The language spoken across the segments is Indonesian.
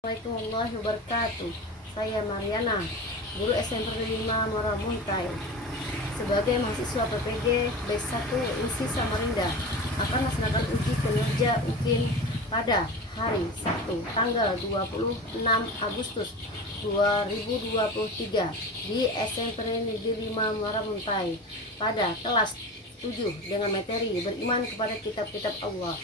Assalamualaikum warahmatullahi wabarakatuh. Saya Mariana, guru SMP 5 Moramuntai. Sebagai mahasiswa PPG B1 UNSI Samarinda akan melaksanakan uji kinerja UKIN pada hari Sabtu tanggal 26 Agustus 2023 di SMP Negeri 5 Moramuntai pada kelas 7 dengan materi beriman kepada kitab-kitab Allah.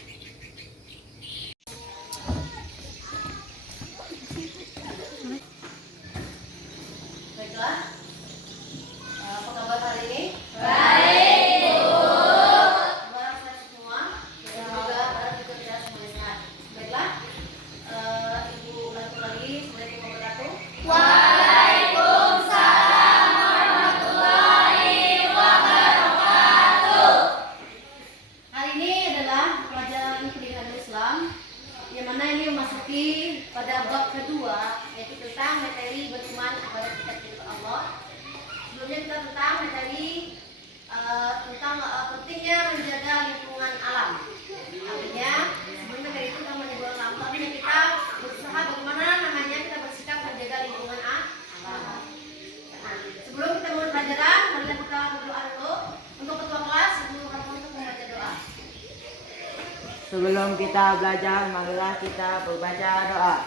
Baiklah, apa kabar hari ini? Baik, Bu. Kabar sehat semua? Semoga kita tidak semuanya sehat. Baiklah, Ibu ulangi lagi. Assalamualaikum warahmatullahi wabarakatuh. Waalaikumsalam warahmatullahi wabarakatuh. Hari ini adalah pelajaran pendidikan Islam, yang mana ini memasuki pada bab kedua, yaitu tentang materi beriman kepada kitab-kitab Allah. Sebelumnya kita tentang materi tentang pentingnya menjaga lingkungan alam. Artinya sebelum materi itu kita menyebut alam, tapi kita berusaha bagaimana kita bersikap menjaga lingkungan alam. Nah, sebelum kita mulai pelajaran, marilah kita berdoa dulu untuk ketua kelas, Ibu Rahma untuk membaca doa. Sebelum kita belajar, marilah kita membaca doa.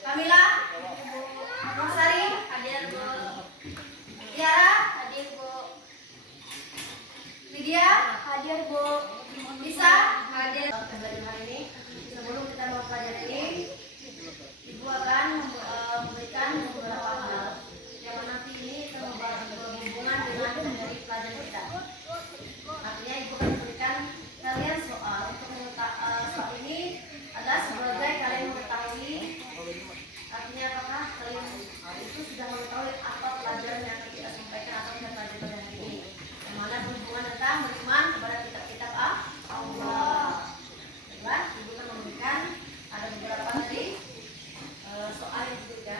Kamila, Rosari, hadir Bu. Tiara, hadir Bu. Lydia, hadir Bu. Lisa, hadir. Pembelajaran hari ini, sebelum kita mau pelajaran ini, Ibu akan memberikan beberapa hal yang nanti ini berhubungan dengan dari pelajaran kita. Artinya Ibu akan memberikan kalian soal untuk soal ini adalah sebagai kalian mengetahui. Artinya apakah kalian itu sudah mengetahui apa pelajaran yang kita sampaikan atau kita pelajari hari ini, yang mana berhubungan tentang beriman kepada kitab-kitab Allah. Baiklah, Ibu akan memberikan ada beberapa dari soal yang diberikan.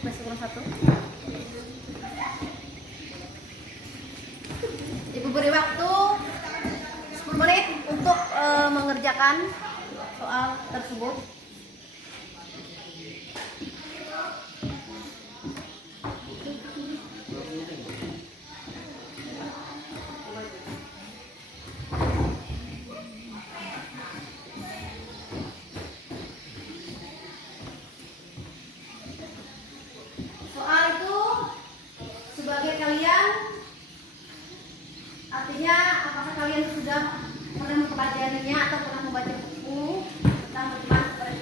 Masih kurang satu. Ibu beri waktu 10 menit untuk mengerjakan soal tersebut. Soal itu sebagai kalian, artinya apakah kalian sudah pernah mempelajarinya atau pernah membaca buku tentang beriman kepada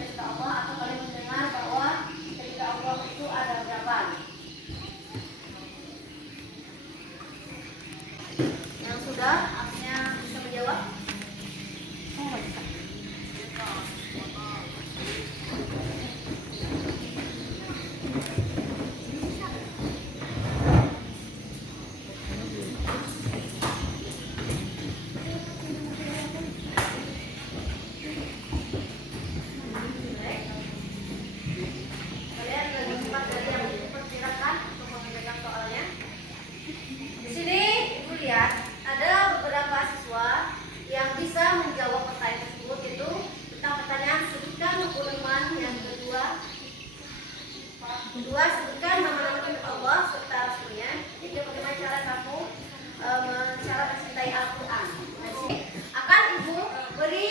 Kedua, sebutkan nama-nama kitab Allah serta rasulnya. Jadi bagaimana cara kamu cara mencintai Al-Quran. Akan ibu beri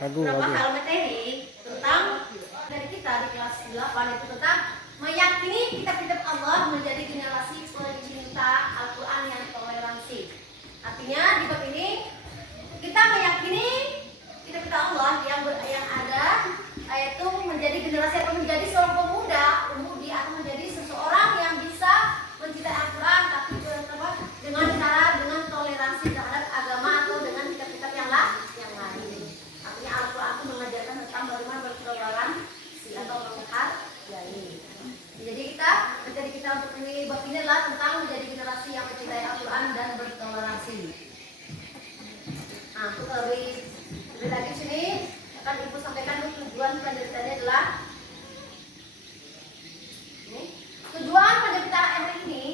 beberapa hal materi tentang dari kita di kelas 8 itu tentang meyakini kitab-kitab Allah menjadi generasi pencinta Al-Quran yang toleransi. Artinya di bab ini kita meyakini kitab-kitab Allah yang ada yaitu menjadi generasi atau menjadi seorang pemuda, pemudi atau menjadi seseorang yang bisa mencintai Al-Quran tapi dengan cara dengan toleransi terhadap agama atau dengan kitab-kitab yang lain. Artinya Al-Quran itu mengajarkan tentang bagaimana bertoleransi atau menghargai. Jadi kita untuk ini bab ini adalah tentang menjadi generasi yang mencintai Al-Quran dan bertoleransi. Nah, untuk lebih lagi sini akan ibu sampaikan tujuan penelitiannya adalah ini. Tujuan penelitian hari ini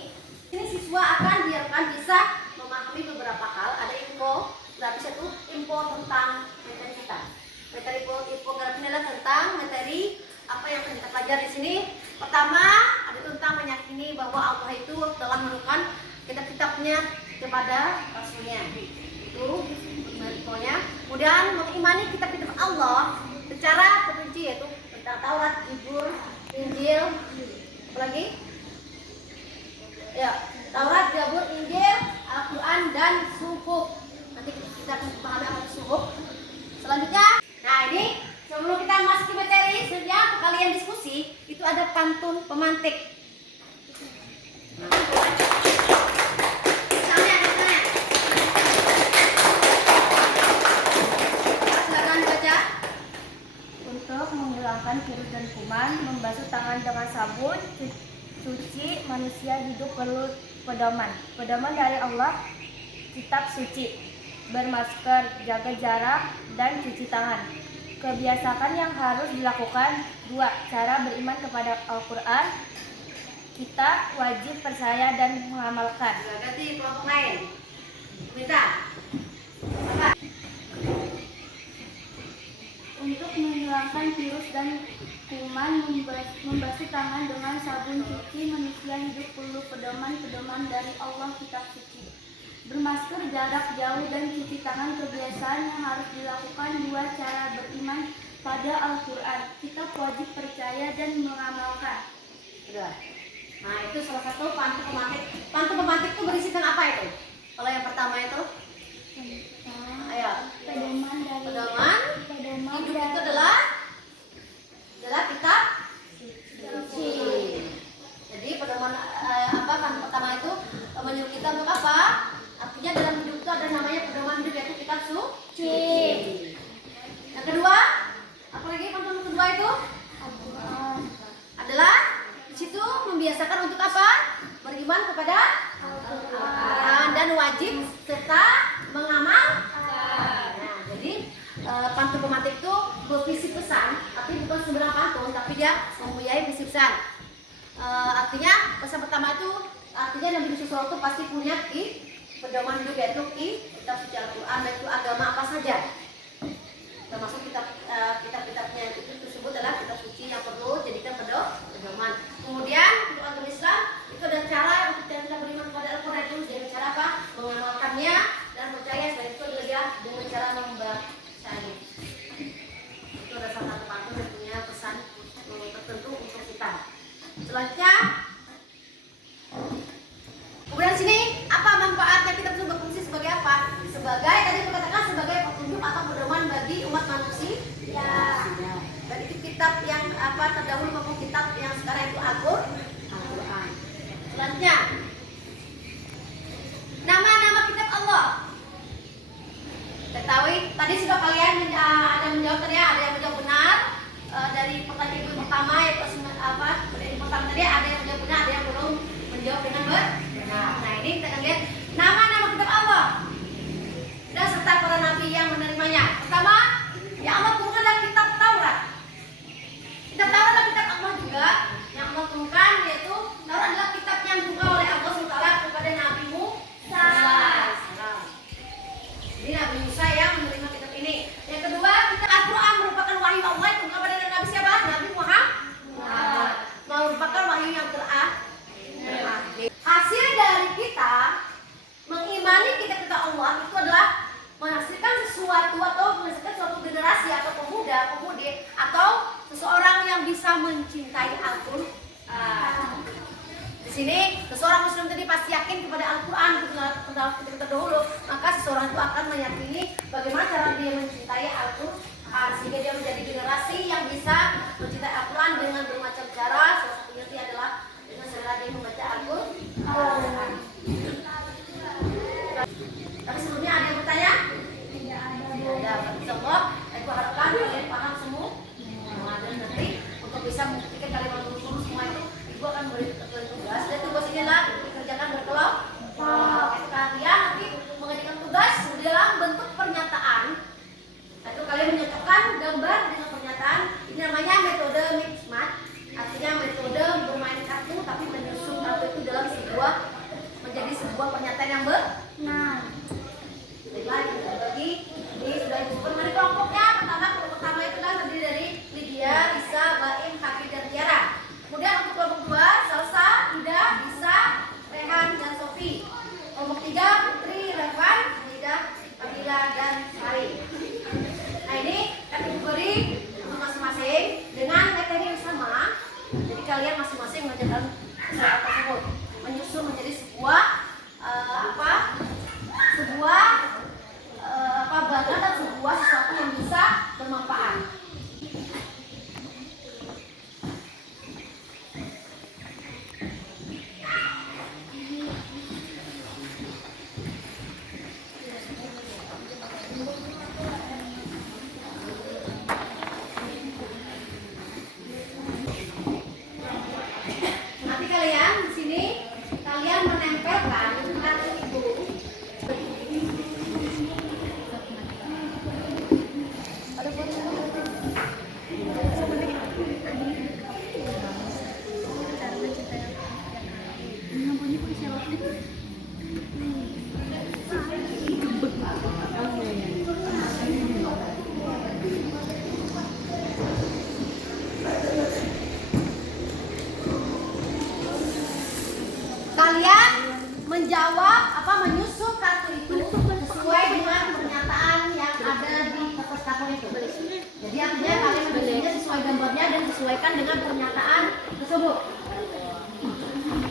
siswa akan diharapkan bisa memahami beberapa hal. Ada info, grafis itu info tentang materi kita. Materi infografis ini adalah tentang materi apa yang kita pelajari di sini. Pertama, ada tentang meyakini bahwa Allah itu telah menurunkan kitab-kitabnya kepada Rasulnya. Itu infonya. Kemudian mengimani kitab-kitab Allah secara terperinci, yaitu tentang Taurat, Injil, apalagi? Ya, Taurat, Zabur, Injil, Al-Quran dan Suhuf. Nanti kita akan pahami apa itu Suhuf. Selanjutnya, nah ini sebelum kita masuk ke materi, sejak kalian diskusi itu ada pantun pemantik. Misalnya. Silakan baca. Untuk menghilangkan virus dan kuman, membasuh tangan dengan sabun, suci, manusia hidup perlu pedoman. Pedoman dari Allah, kitab suci, bermasker, jaga jarak, dan cuci tangan. Kebiasaan yang harus dilakukan. 2. Cara beriman kepada Al-Quran. Kita wajib percaya dan mengamalkan. Ganti kelompok lain. Minta. Untuk menghilangkan virus dan kuman, membasuh tangan dengan sabun cuci, manusia hidup perlu pedoman dari Allah, kitab suci. Bermasker, jarak jauh, dan cuci tangan. Kebiasaan yang harus dilakukan. 2. Cara beriman pada Al-Quran. Kita wajib percaya dan mengamalkan. Sudah. Nah, itu salah satu pantun pemantik. Pantun pemantik itu berisi tentang apa itu? Kalau yang pertama itu? Ayo. Pedoman Pedoman. Hidup itu adalah kitab suci. Jadi pedoman pantun pertama itu menyuruh kita untuk apa? Artinya dalam hidup itu ada namanya pedoman hidup, yaitu kitab suci. Yang kedua, apa lagi pantun kedua itu? Adalah di situ membiasakan untuk apa? Beriman kepada Al-Quran dan wajib serta mengamalkan. Nah, jadi pantun pemantik itu bervisi pesan, tapi bukan sembarang pantun, tapi dia mempunyai visi pesan. Artinya pesan pertama itu artinya Nabi Muhammad itu pasti punya pedoman hidup, yaitu kitab suci Al-Quran, yaitu agama apa saja, termasuk kitab-kitabnya itu tersebut adalah kitab suci yang perlu jadikan pedoman. Kemudian untuk agama Islam itu ada cara untuk kita beriman kepada Al-Quran itu dengan cara apa? Mengamalkannya dan percaya. Selain itu adalah dengan cara membacanya. Itu ada salah satu pantun yang punya pesan tertentu untuk kita. Selanjutnya, kemudian sini apa manfaatnya kita itu berfungsi sebagai apa? Sebagai tadi dikatakan sebagai petunjuk atau pedoman bagi umat manusia. Ya. Dan itu kitab yang terdahulu maupun kitab yang sekarang itu Al-Quran. Selanjutnya, nama-nama kitab Allah. Ketahui tadi sudah kalian ada yang menjawab tadi, ada yang menjawab benar dari pertanyaan ibu pertama yaitu pertanyaan pertama tadi ada yang menjawab benar, ada yang belum menjawab dengan benar. Nah, ini kita akan lihat nama-nama kitab Allah dan serta para nabi yang menerimanya. Pertama, yang Allah turunkan adalah kitab Taurat. Kitab Taurat adalah kitab Allah juga yang Allah turunkan, yaitu Taurat adalah kitab yang dibuka oleh Allah SWT kepada Nabi Musa. Jadi Nabi Musa yang menerima kitab ini. Yang kedua, kitab Al-Quran merupakan wahyu Allah yang kepada Nabi siapa? Nabi Muhammad. terdahulu, maka seseorang itu akan meyakini bagaimana cara dia mencintai Al-Quran sehingga dia menjadi generasi yang bisa mencintai Al-Quran dengan bermacam cara. Salah satunya itu adalah dengan segera dia membaca Al-Quran. Tapi sebelumnya ada yang bertanya? Tidak ada. Tidak ada. Insyaallah, aku harapkan kalian paham semua. Dan nanti untuk bisa membuktikan kalian lulus semua itu, ibu akan beri tugas. Dan tugas ini adalah dikerjakan berkelompok. Kalian nanti mengerjakan tugas dalam bentuk pernyataan. Lalu kalian menyocokkan gambar dengan pernyataan. Ini namanya metode mixmat. Artinya metode bermain kartu tapi menyusun kartu itu dalam menjadi sebuah pernyataan yang benar. Baiklah, kita bagi. Ini sudah disebut mengenai kelompoknya. Kelompok pertama itu adalah terdiri dari Lydia, Lisa, Baim, Hafid, dan Tiara. Kemudian untuk kelompok dua, Salsa, Ida, Lisa, Rehan, dan Sofi. Kelompok tiga, Putri, Revan, Ida, Fadila, dan Sari. Nah ini kategori untuk masing-masing dengan materi yang sama. Jadi kalian masing-masing mengerjakan sesuatu tersebut, menyusun menjadi sebuah bahan dan sebuah sesuatu yang bisa bermanfaat. Nanti kalian di sini kalian menempelkan kartu itu. Kalian menjawab menyusun kartu itu sesuai dengan pernyataan yang ada di kertas kartu itu. Jadi artinya kalian menyusunnya sesuai gambarnya dan sesuaikan dengan pernyataan tersebut.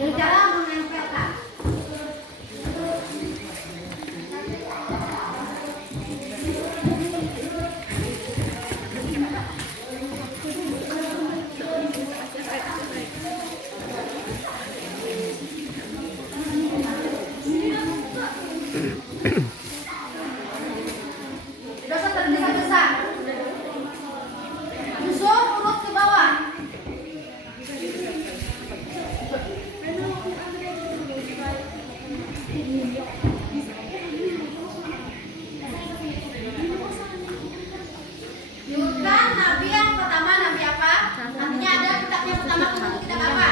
Dengan cara menempelkan. Dosa tergesa-gesa. Susun urut ke bawah. Diurutkan nabi yang pertama, nabi apa? Nantinya ada kitab yang pertama turun kitab apa?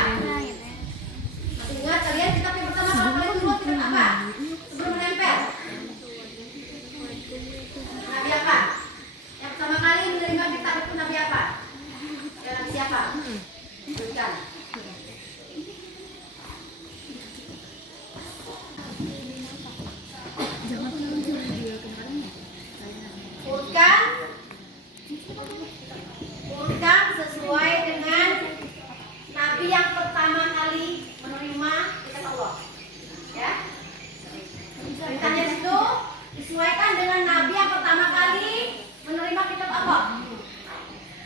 Masih ingat kalian kitab yang pertama kalau kalian turun kitab apa? Sebelum menempel. Nabi apa? Yang pertama kali menerima kitab itu nabi apa? Ya, nabi siapa? Turunkan. Urutkan sesuai dengan nabi yang pertama kali menerima kitab Allah. Ya. Perintahnya itu disesuaikan dengan nabi yang pertama kali menerima kitab Allah.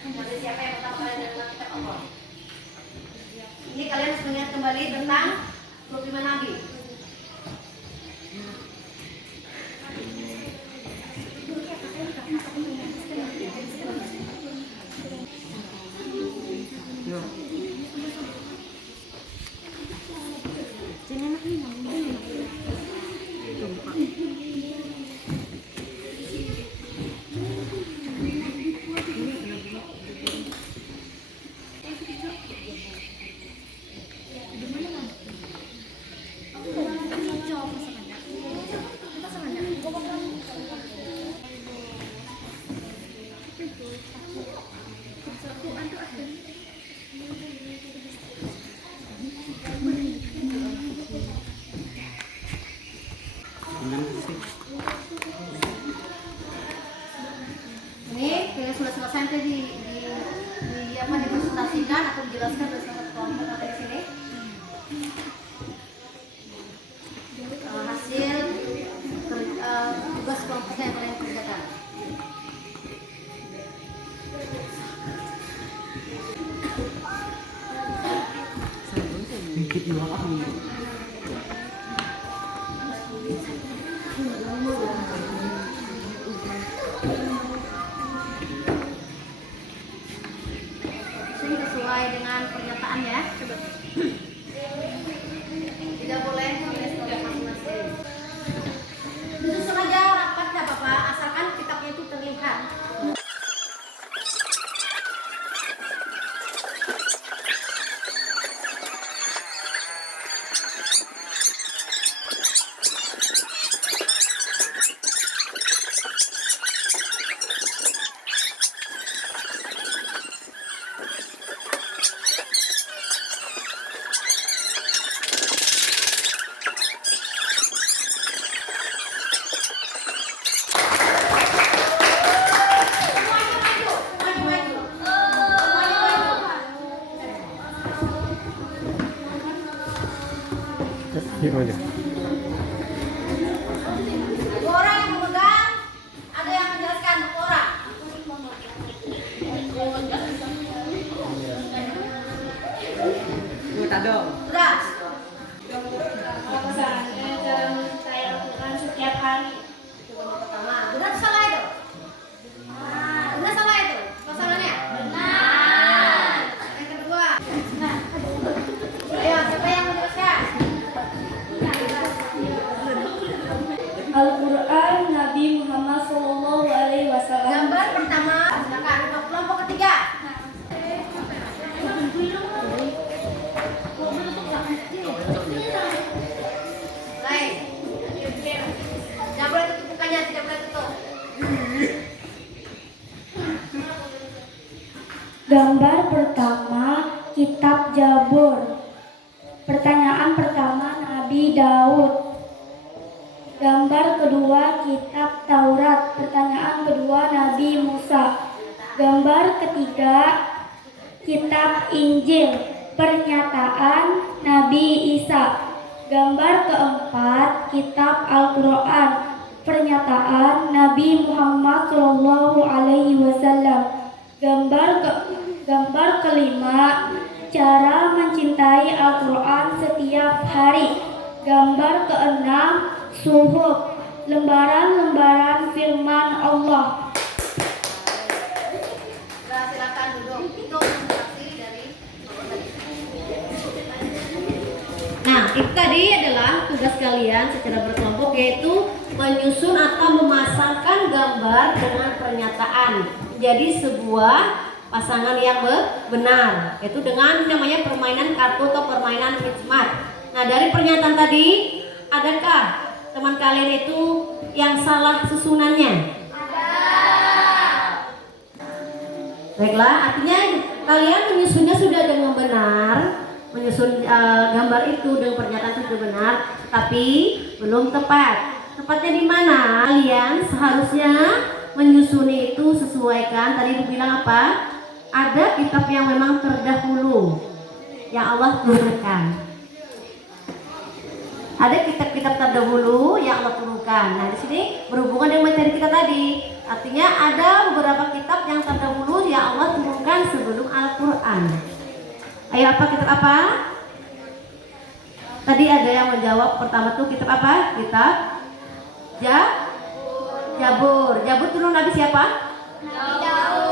Nabi siapa yang pertama kali menerima kitab Allah? Ini kalian harus mengingat kembali tentang 25 nabi. Ini sudah selesai nanti dipresentasikan atau dijelaskan oleh salah satu kelompok ada di sini. Hasil dikit doang aku. Ini sesuai dengan pernyataan ya. Tidak boleh menulis oleh masing-masing. Susun aja rapat nggak apa-apa, asalkan kitabnya itu terlihat. Gimana? Dua orang yang memegang, ada yang menjelaskan dua orang. Minta dong. Sudah. Pasangannya dalam saya lakukan setiap hari. Pertama, benar atau salah itu? Benar salah itu pasangannya? Benar. Yang kedua. Ayo, siapa yang menjelaskan? Al-Quran Nabi Muhammad SAW. Gambar pertama, silakan untuk kelompok ketiga. Baik. Tidak boleh tutup mukanya, tidak boleh tutup. Gambar pertama Kitab Jabur. Pertanyaan pertama Nabi Daud. Gambar kedua Kitab Taurat. Pertanyaan kedua Nabi Musa. Gambar ketiga Kitab Injil. Pernyataan Nabi Isa. Gambar keempat Kitab Al-Quran. Pernyataan Nabi Muhammad SAW. Gambar kelima cara mencintai Al-Quran setiap hari. Gambar keenam suhuf, lembaran-lembaran firman Allah. Sudah, silakan duduk. Itu instruksi dari. Nah, itu tadi adalah tugas kalian secara berkelompok, yaitu menyusun atau memasangkan gambar dengan pernyataan. Jadi sebuah pasangan yang benar, yaitu dengan namanya permainan kartu atau permainan hikmat. Nah, dari pernyataan tadi, adakah teman kalian itu yang salah susunannya? Baiklah, artinya kalian menyusunnya sudah dengan benar, menyusun gambar itu dengan pernyataan itu sudah benar, tapi belum tepat. Tepatnya di mana? Kalian seharusnya menyusun itu sesuaikan. Tadi Ibu bilang apa? Ada kitab yang memang terdahulu yang Allah turunkan. Ada kitab-kitab terdahulu yang Allah turunkan. Nah, di sini berhubungan dengan materi kita tadi. Artinya ada beberapa kitab yang terdahulu yang Allah turunkan sebelum Al-Quran. Ayo, apa kitab apa? Tadi ada yang menjawab pertama tuh kitab apa? Kitab Jabur. Jabur turun Nabi siapa?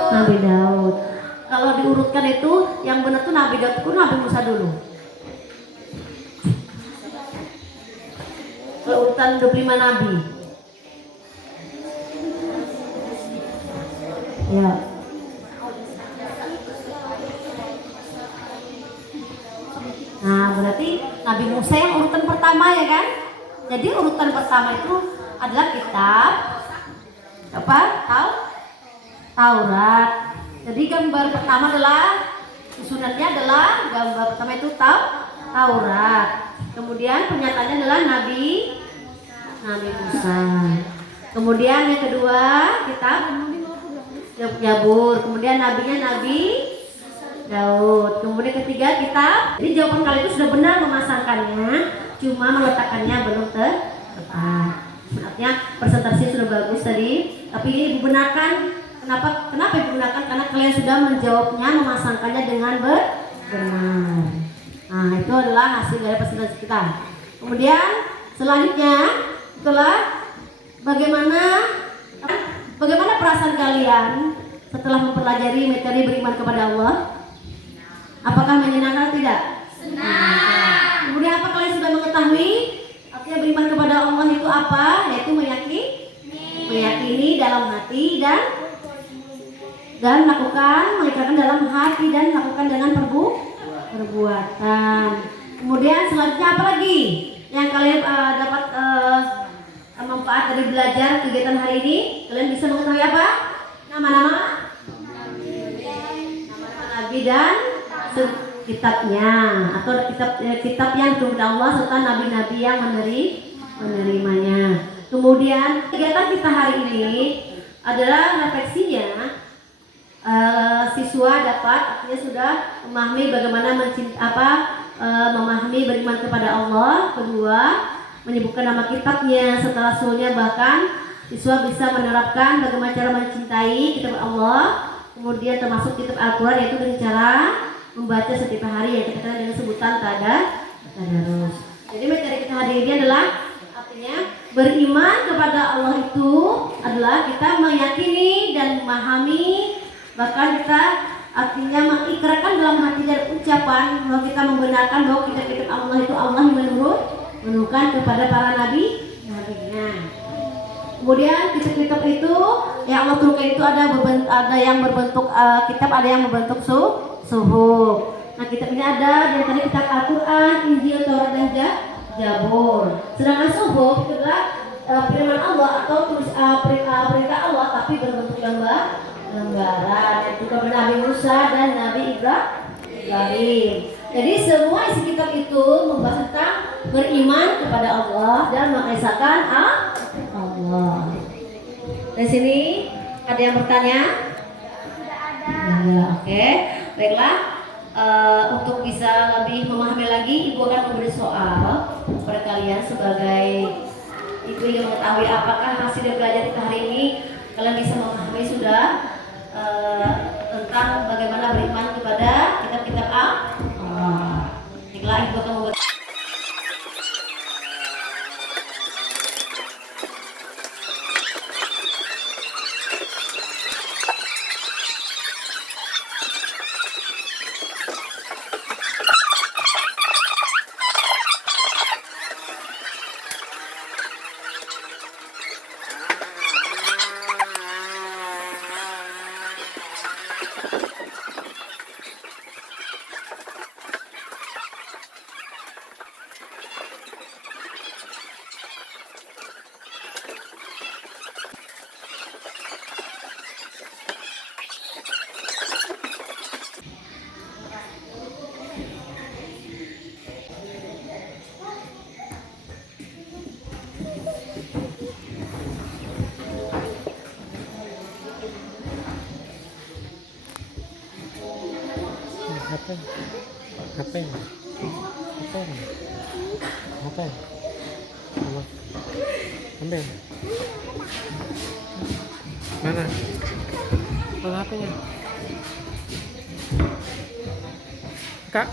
Nabi Daud. Kalau diurutkan itu yang benar tuh Nabi Daud, turun Nabi Musa dulu. Urutan 25 Nabi. Ya. Nah, berarti Nabi Musa yang urutan pertama ya kan? Jadi urutan pertama itu adalah kitab apa? Taurat. Jadi gambar pertama adalah susunannya adalah gambar pertama itu Taurat. Kemudian pernyataannya adalah Nabi Musa. Kemudian yang kedua kitab Jabur. Kemudian nabinya Nabi Daud. Kemudian ketiga kitab. Jadi jawaban kalian itu sudah benar memasangkannya, cuma meletakkannya belum tepat. Artinya presentasi sudah bagus tadi, tapi ini Ibu benarkan. Kenapa Ibu benarkan? Karena kalian sudah menjawabnya, memasangkannya dengan benar. Nah, itu adalah hasil dari presentasi kita. Kemudian selanjutnya itulah bagaimana perasaan kalian setelah mempelajari metode beriman kepada Allah? Apakah menyenangkan atau tidak? Senang. Kemudian apa kalian sudah mengetahui artinya beriman kepada Allah itu apa? Yaitu meyakini dalam hati dan mengikrarkan dalam hati dan melakukan dengan perbuatan. Kemudian selanjutnya apa lagi yang kalian dapat manfaat dari belajar kegiatan hari ini? Kalian bisa mengetahui apa? Nama-nama nabi dan kitabnya, atau kitab yang turun dari Allah serta nabi-nabi yang menerimanya. Kemudian kegiatan kita hari ini adalah refleksinya. Siswa dapat artinya sudah memahami bagaimana memahami beriman kepada Allah. Kedua, menyebutkan nama kitabnya serta rasulnya, bahkan siswa bisa menerapkan bagaimana cara mencintai kitab Allah. Kemudian termasuk kitab Al-Quran, yaitu dengan cara membaca setiap hari yang kita kenal dengan sebutan tadarus. Jadi materi kita hari ini adalah artinya beriman kepada Allah itu adalah kita meyakini dan memahami, bahkan kita artinya mengikrarkan dalam hati dan ucapan bahwa kita membenarkan bahwa kitab-kitab Allah itu Allah yang menurunkan kepada para nabinya. Kemudian kitab-kitab itu yang Allah turunkan itu ada yang berbentuk kitab, ada yang berbentuk suhuf. Nah, kitab ini ada di antara kitab Al-Quran, Injil, Taurat dan Zabur. Sedangkan suhuf itu adalah firman Allah atau perintah Allah tapi berbentuk lembaran, itu kepada Nabi Musa dan Nabi Ibrahim. Jadi semua isi kitab itu membahas tentang beriman kepada Allah dan mengesahkan Allah. Di sini ada yang bertanya? Tidak ada. Oke. Baiklah. Untuk bisa lebih memahami lagi, Ibu akan memberi soal kepada kalian sebagai Ibu yang mengetahui apakah hasil dari belajar kita hari ini kalian bisa memahami sudah tentang bagaimana beriman kepada kitab-kitab Allah. Baiklah, Ibu akan memberi. Apa? Apa? Apa? Ambil. Mana? Mana HP-nya? Kak.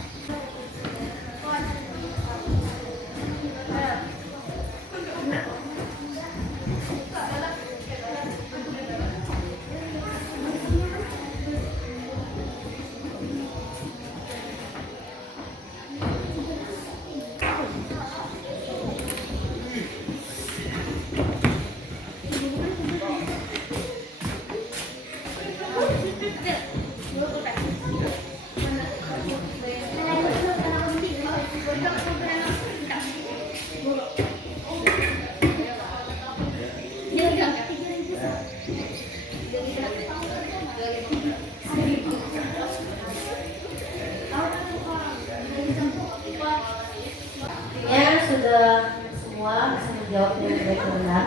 Sudah semua bisa menjawab dengan baik dan benar.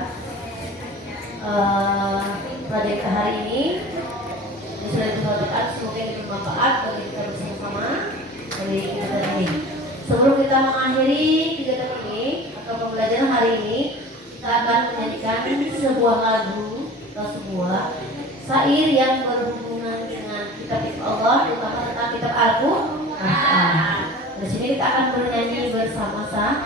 Proyek hari ini sudah dilakukan, semoga ini bermanfaat bagi kita bersama-sama dari kegiatan ini. Sebelum kita mengakhiri kegiatan ini atau pembelajaran hari ini, kita akan menyanyikan sebuah lagu atau sebuah syair yang berhubungan dengan kitab Allah, terutama tentang kitab Al-Quran. Di sini kita akan bernyanyi bersama-sama.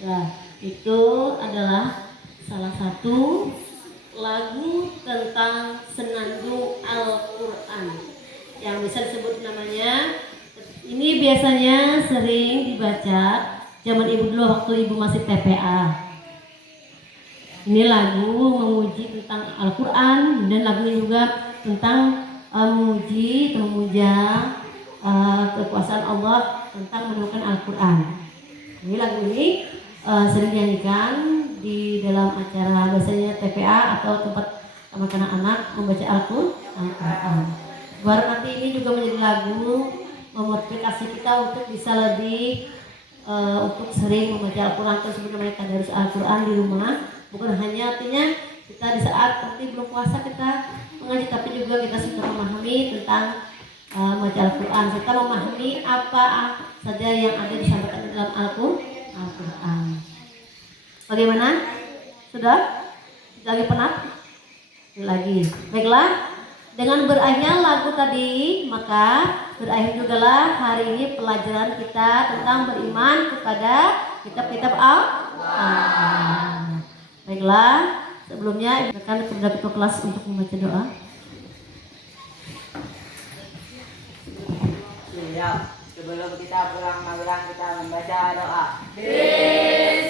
Nah, itu adalah salah satu lagu tentang senandung Al-Quran yang bisa disebut namanya. Ini biasanya sering dibaca zaman ibu dulu waktu ibu masih TPA. Ini lagu memuji tentang Al-Quran dan lagunya juga tentang memuji atau memuja kekuasaan Allah tentang menemukan Al-Quran. Ini lagu ini sering dinyanyikan di dalam acara biasanya TPA atau tempat anak-anak membaca Al-Quran. Baru nanti ini juga menjadi lagu memotivasi kita untuk bisa lebih untuk sering membaca Al-Quran tersebut namanya tadarus Al-Quran di rumah. Bukan hanya artinya kita di saat nanti belum puasa kita mengaji, tapi juga kita sudah memahami tentang membaca Al-Quran serta memahami apa saja yang ada disampaikan dalam Al-Quran. Bagaimana? Sudah? Lagi penat? Lagi. Baiklah. Dengan berakhirnya lagu tadi, maka berakhir jugalah hari ini pelajaran kita tentang beriman kepada kitab-kitab Al-Quran. Baiklah, sebelumnya akan kepada ketua kelas untuk membaca doa. Siap. Sebelum kita pulang magelang kita membaca doa. Bismillah.